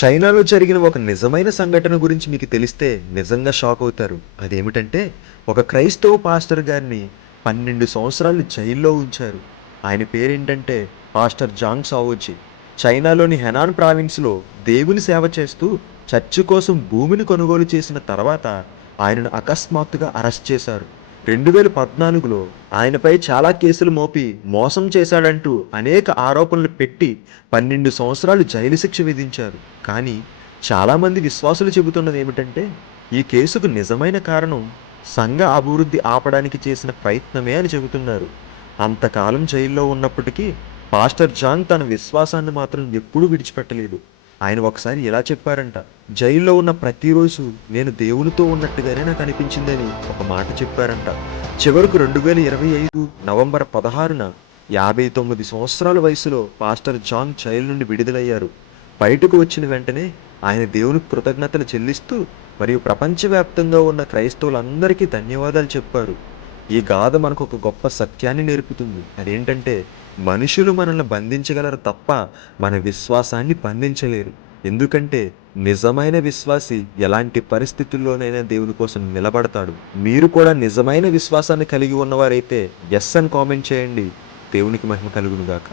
చైనాలో జరిగిన ఒక నిజమైన సంఘటన గురించి మీకు తెలిస్తే నిజంగా షాక్ అవుతారు. అదేమిటంటే, ఒక క్రైస్తవ పాస్టర్ గారిని 12 సంవత్సరాలు జైల్లో ఉంచారు. ఆయన పేరేంటంటే పాస్టర్ జాంగ్ సావోజీ. చైనాలోని హెనాన్ ప్రావిన్స్‌లో దేవుని సేవ చేస్తూ చర్చి కోసం భూమిని కొనుగోలు చేసిన తర్వాత ఆయనను అకస్మాత్తుగా అరెస్ట్ చేశారు. 2014లో ఆయనపై చాలా కేసులు మోపి మోసం చేశాడంటూ అనేక ఆరోపణలు పెట్టి 12 సంవత్సరాలు జైలు శిక్ష విధించారు. కానీ చాలామంది విశ్వాసులు చెబుతున్నది ఏమిటంటే, ఈ కేసుకు నిజమైన కారణం సంఘ అభివృద్ధి ఆపడానికి చేసిన ప్రయత్నమే అని చెబుతున్నారు. అంతకాలం జైల్లో ఉన్నప్పటికీ పాస్టర్ జాంగ్ తన విశ్వాసాన్ని మాత్రం ఎప్పుడూ విడిచిపెట్టలేదు. ఆయన ఒకసారి ఇలా చెప్పారంట, జైల్లో ఉన్న ప్రతిరోజు నేను దేవునితో ఉన్నట్టుగానే నాకు అనిపించిందని ఒక మాట చెప్పారంట. చివరకు 2025 నవంబర్ 16న 59 సంవత్సరాల వయసులో పాస్టర్ జాంగ్ జైలు నుండి విడుదలయ్యారు. బయటకు వచ్చిన వెంటనే ఆయన దేవునికి కృతజ్ఞతలు చెల్లిస్తూ మరియు ప్రపంచవ్యాప్తంగా ఉన్న క్రైస్తవులందరికీ ధన్యవాదాలు చెప్పారు. ఈ గాథ మనకు ఒక గొప్ప సత్యాన్ని నేర్పుతుంది. అదేంటంటే, మనుషులు మనల్ని బంధించగలరు తప్ప మన విశ్వాసాన్ని బంధించలేరు. ఎందుకంటే నిజమైన విశ్వాసి ఎలాంటి పరిస్థితుల్లోనైనా దేవుని కోసం నిలబడతాడు. మీరు కూడా నిజమైన విశ్వాసాన్ని కలిగి ఉన్నవారైతే ఎస్ అని కామెంట్ చేయండి. దేవునికి మహిమ కలుగును గాక.